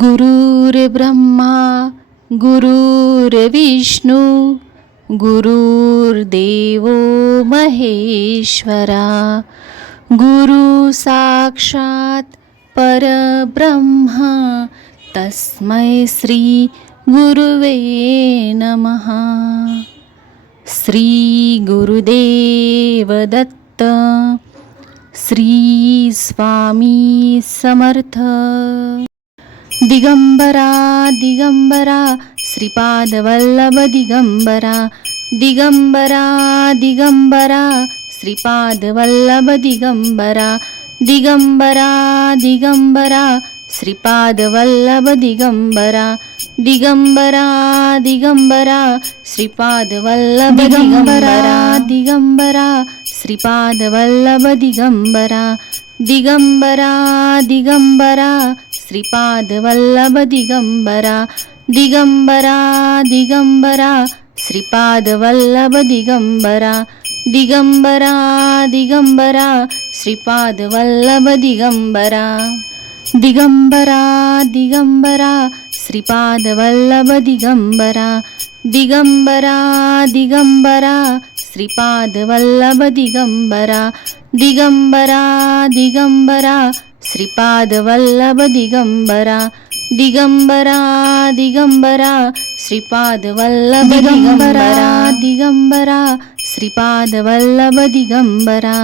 गुरुर्ब्रह्मा गुरुर्विष्णू गुरुर्देवो महेश्वरा गुरु साक्षात परब्रह्मा तस्मै श्री गुरुवे नमः. श्री गुरुदेव दत्त. श्री स्वामी समर्थ. दिगंबरा दिगंबरा श्रीपाद वल्लभ दिगंबरा दिगंबरा दिगंबरा श्रीपाद वल्लभ दिगंबरा दिगंबरा दिगंबरा श्रीपाद वल्लभ दिगंबरा दिगंबरा दिगंबरा श्रीपाद वल्लभ दिगंबरा दिगंबरा श्रीपाद वल्लभ दिगंबरा दिगंबरा दिगंबरा श्रीपाद वल्लभ दिगंबरा दिगंबरा दिगंबरा श्रीपाद वल्लभ दिगंबरा दिगंबरा दिगंबरा श्रीपाद वल्लभ दिगंबरा दिगंबरा दिगंबरा श्रीपाद वल्लभ दिगंबरा दिगंबरा दिगंबरा श्रीपाद वल्लभ दिगंबरा दिगंबरा दिगंबरा श्रीपाद वल्लभ दिगंबरा दिगंबरा दिगंबरा श्रीपाद वल्लभ दिगंबरा दिगंबरा श्रीपाद वल्लभ दिगंबरा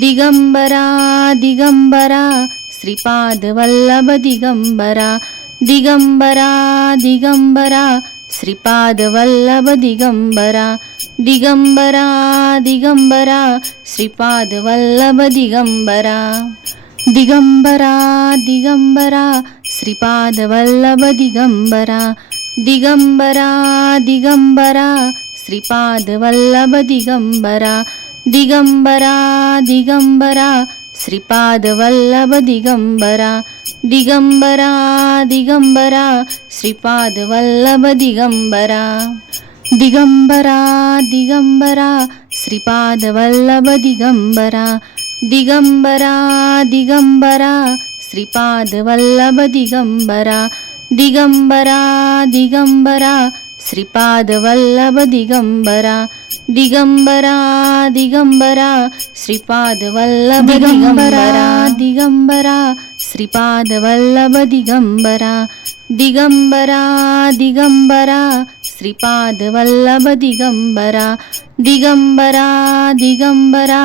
दिगंबरा दिगंबरा श्रीपाद वल्लभ दिगंबरा दिगंबरा दिगंबरा श्रीपाद वल्लभ दिगंबरा दिगंबरा दिगंबरा श्रीपाद वल्लभ दिगंबरा दिगंबरा दिगंबरा श्रीपाद वल्लभ दिगंबरा दिगंबरा दिगंबरा श्रीपाद वल्लभ दिगंबरा दिगंबरा दिगंबरा श्रीपाद वल्लभ दिगंबरा दिगंबरा दिगंबरा श्रीपाद वल्लभ दिगंबरा दिगंबरा दिगंबरा श्रीपाद वल्लभ दिगंबरा दिगंबरा दिगंबरा श्रीपाद वल्लभ दिगंबरा दिगंबरा दिगंबरा श्रीपाद वल्लभ दिगंबरा दिगंबरा दिगंबरा श्रीपाद वल्लभ दिगंबरा दिगंबरा श्रीपाद वल्लभ दिगंबरा दिगंबरा दिगंबरा श्रीपाद वल्लभ दिगंबरा दिगंबरा दिगंबरा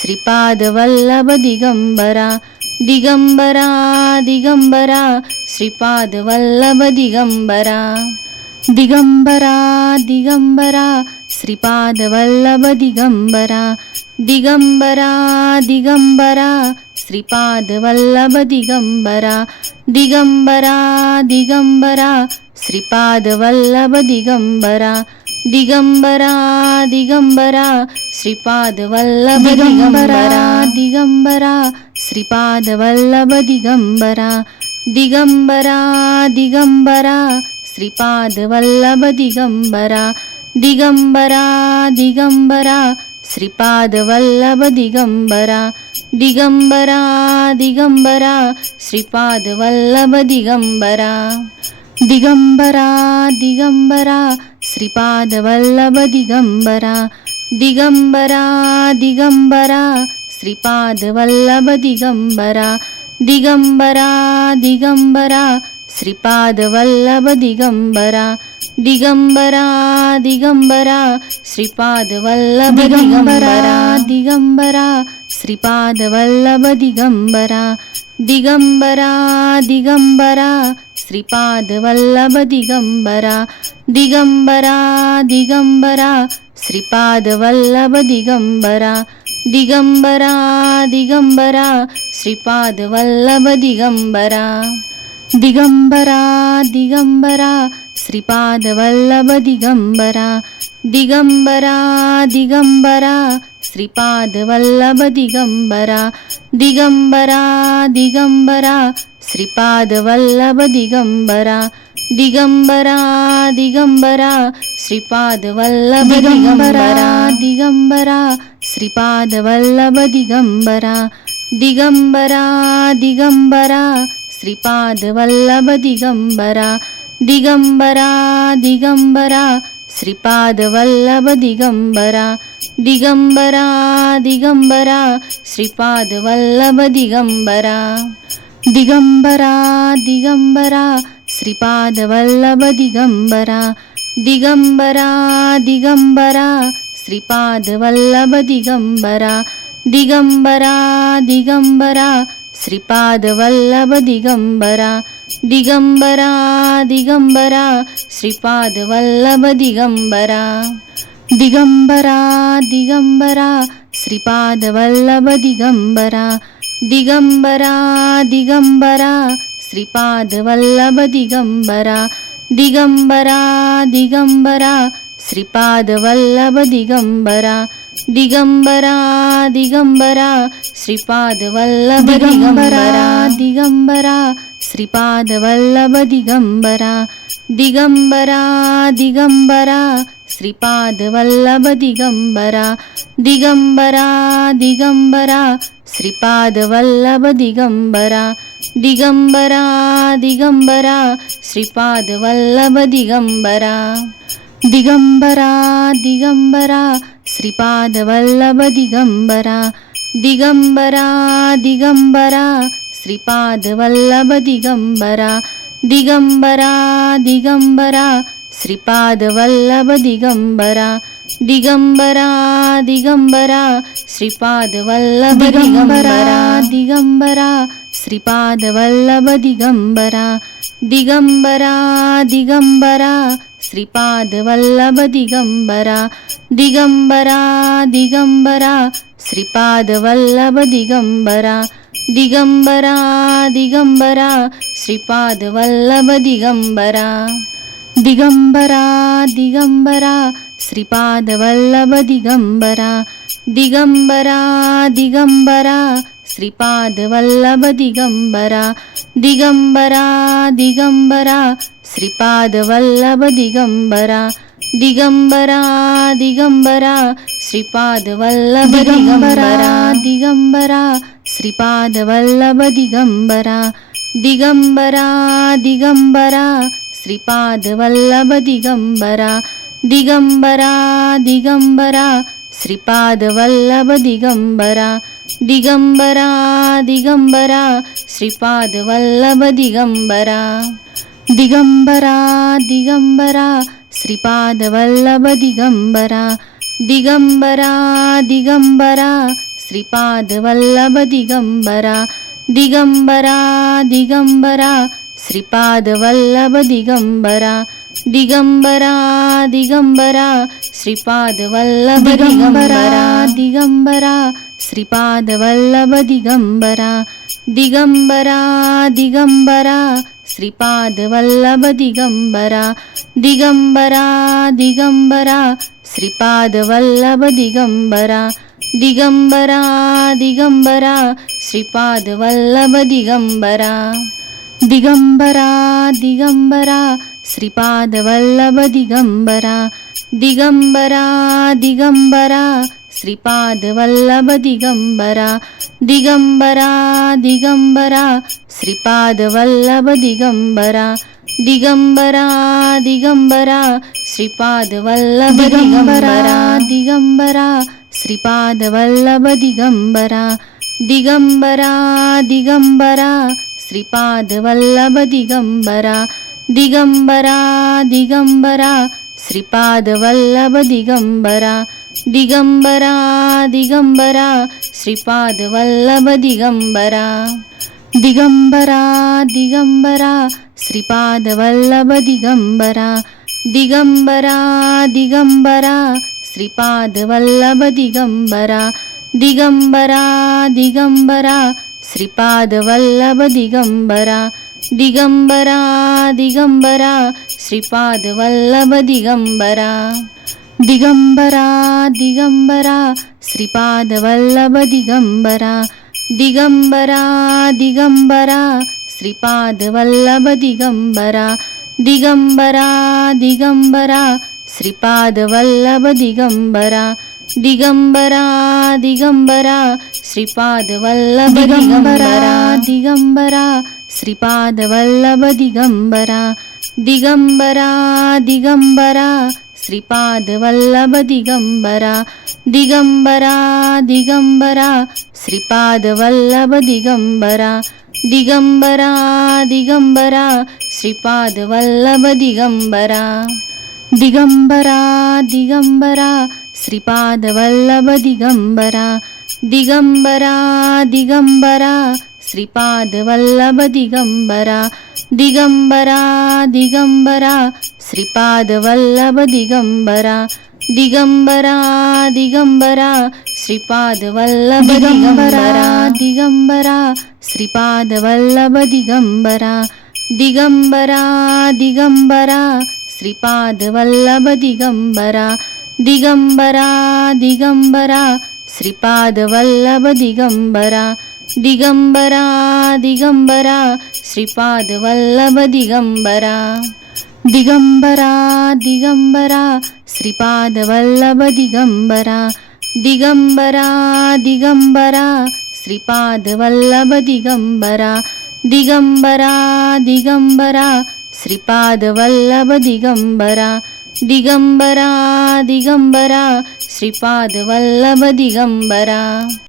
श्रीपाद वल्लभ दिगंबरा दिगंबरा दिगंबरा श्रीपाद वल्लभ दिगंबरा दिगंबरा दिगंबरा श्रीपाद वल्लभ दिगंबरा दिगंबरा दिगंबरा श्रीपाद वल्लभ दिगंबरा दिगंबरा दिगंबरा श्रीपाद वल्लभ दिगंबरा दिगंबरा दिगंबरा श्रीपाद वल्लभ दिगंबरा दिगंबरा श्रीपाद वल्लभ दिगंबरा दिगंबरा दिगंबरा श्रीपाद वल्लभ दिगंबरा दिगंबरा दिगंबरा श्रीपाद वल्लभ दिगंबरा दिगंबरा दिगंबरा श्रीपाद वल्लभ दिगंबरा दिगंबरा दिगंबरा श्रीपाद वल्लभ दिगंबरा दिगंबरा दिगंबरा श्रीपाद वल्लभ दिगंबरा दिगंबरा दिगंबरा श्रीपाद वल्लभ दिगंबरा दिगंबरा दिगंबरा श्रीपाद वल्लभ दिगंबरा दिगंबरा श्रीपाद वल्लभ दिगंबरा दिगंबरा दिगंबरा श्रीपाद वल्लभ दिगंबरा दिगंबरा दिगंबरा श्रीपाद वल्लभ दिगंबरा दिगंबरा दिगंबरा श्रीपाद वल्लभ दिगंबरा दिगंबरा दिगंबरा श्रीपाद वल्लभ दिगंबरा दिगंबरा दिगंबरा श्रीपाद वल्लभ दिगंबरा दिगंबरा दिगंबरा श्रीपाद वल्लभ दिगंबरा दिगंबरा दिगंबरा श्रीपाद वल्लभ दिगंबरा दिगंबरा श्रीपाद वल्लभ दिगंबरा दिगंबरा दिगंबरा श्रीपादवल्लभ दिगंबरा दिगंबरा दिगंबरा श्रीपादवल्लभ दिगंबरा दिगंबरा दिगंबरा श्रीपादवल्लभ दिगंबरा दिगंबरा दिगंबरा श्रीपादवल्लभ दिगंबरा दिगंबरा दिगंबरा श्रीपादवल्लभ दिगंबरा दिगंबरा दिगंबरा श्रीपादवल्लभ दिगंबरा दिगंबरा दिगंबरा श्रीपादवल्लभ दिगंबरा दिगंबरा दिगंबरा श्रीपादवल्लभ दिगंबरा दिगंबरा दिगंबरा श्रीपादवल्लभ दिगंबरा दिगंबरा दिगंबरा श्रीपादवल्लभ दिगंबरा दिगंबरा दिगंबरा श्रीपादवल्लभ दिगंबरा दिगंबरा श्रीपादवल्लभ दिगंबरा दिगंबरा दिगंबरा श्रीपादवल्लभ दिगंबरा दिगंबरा दिगंबरा श्रीपादवल्लभ दिगंबरा दिगंबरा दिगंबरा श्रीपादवल्लभ दिगंबरा दिगंबरा दिगंबरा श्रीपादवल्लभ दिगंबरा दिगंबरा दिगंबरा श्रीपादवल्लभ दिगंबरा दिगंबरा दिगंबरा श्रीपादवल्लभ दिगंबरा दिगंबरा दिगंबरा श्रीपादवल्लभ दिगंबरा दिगंबरा श्रीपादवल्लभ दिगंबरा दिगंबरा दिगंबरा श्रीपादवल्लभ दिगंबरा दिगंबरा दिगंबरा श्रीपादवल्लभ दिगंबरा दिगंबरा दिगंबरा श्रीपादवल्लभ दिगंबरा दिगंबरा दिगंबरा श्रीपादवल्लभ दिगंबरा दिगंबरा दिगंबरा श्रीपादवल्लभ दिगंबरा दिगंबरा दिगंबरा श्रीपादवल्लभ दिगंबरा दिगंबरा दिगंबरा श्रीपादवल्लभ दिगंबरा दिगंबरा श्रीपादवल्लभ दिगंबरा दिगंबरा दिगंबरा श्रीपादवल्लभ दिगंबरा दिगंबरा दिगंबरा श्रीपादवल्लभ दिगंबरा दिगंबरा दिगंबरा श्रीपादवल्लभ दिगंबरा दिगंबरा दिगंबरा श्रीपादवल्लभ दिगंबरा दिगंबरा दिगंबरा श्रीपादवल्लभ दिगंबरा दिगंबरा दिगंबरा श्रीपादवल्लभ दिगंबरा दिगंबरा दिगंबरा श्रीपादवल्लभ दिगंबरा दिगंबरा श्रीपादवल्लभ दिगंबरा दिगंबरा दिगंबरा श्रीपादवल्लभ दिगंबरा दिगंबरा दिगंबरा श्रीपादवल्लभ दिगंबरा दिगंबरा दिगंबरा श्रीपादवल्लभ दिगंबरा दिगंबरा दिगंबरा श्रीपादवल्लभ दिगंबरा दिगंबरा दिगंबरा श्रीपादवल्लभ दिगंबरा दिगंबरा दिगंबरा श्रीपादवल्लभ दिगंबरा दिगंबरा दिगंबरा श्रीपादवल्लभ दिगंबरा दिगंबरा श्रीपादवल्लभ दिगंबरा दिगंबरा दिगंबरा श्रीपादवल्लभ दिगंबरा दिगंबरा दिगंबरा श्रीपादवल्लभ दिगंबरा दिगंबरा दिगंबरा श्रीपादवल्लभ दिगंबरा दिगंबरा दिगंबरा श्रीपादवल्लभ दिगंबरा दिगंबरा दिगंबरा श्रीपादवल्लभ दिगंबरा दिगंबरा दिगंबरा श्रीपादवल्लभ दिगंबरा दिगंबरा दिगंबरा श्रीपादवल्लभ दिगंबरा दिगंबरा दिगंबरा श्रीपादवल्लभ दिगंबरा दिगंबरा दिगंबरा श्रीपादवल्लभ दिगंबरा दिगंबरा दिगंबरा श्रीपादवल्लभ दिगंबरा दिगंबरा दिगंबरा श्रीपाद वल्लभ दिगंबरा दिगंबरा श्रीपाद वल्लभ दिगंबरा दिगंबरा दिगंबरा श्रीपाद वल्लभ दिगंबरा दिगंबरा दिगंबरा श्रीपाद वल्लभ दिगंबरा दिगंबरा दिगंबरा श्रीपाद वल्लभ दिगंबरा दिगंबरा दिगंबरा श्रीपाद वल्लभ दिगंबरा दिगंबरा दिगंबरा श्रीपाद वल्लभ दिगंबरा दिगंबरा दिगंबरा श्रीपाद वल्लभ दिगंबरा दिगंबरा दिगंबरा श्रीपाद वल्लभ दिगंबरा दिगंबरा श्रीपाद वल्लभ दिगंबरा दिगंबरा दिगंबरा श्रीपाद वल्लभ दिगंबरा दिगंबरा दिगंबरा श्रीपाद वल्लभ दिगंबरा दिगंबरा दिगंबरा श्रीपाद वल्लभ दिगंबरा दिगंबरा दिगंबरा श्रीपाद वल्लभ दिगंबरा दिगंबरा दिगंबरा श्रीपाद वल्लभ दिगंबरा दिगंबरा दिगंबरा श्रीपाद वल्लभ दिगंबरा दिगंबरा दिगंबरा श्रीपाद वल्लभ दिगंबरा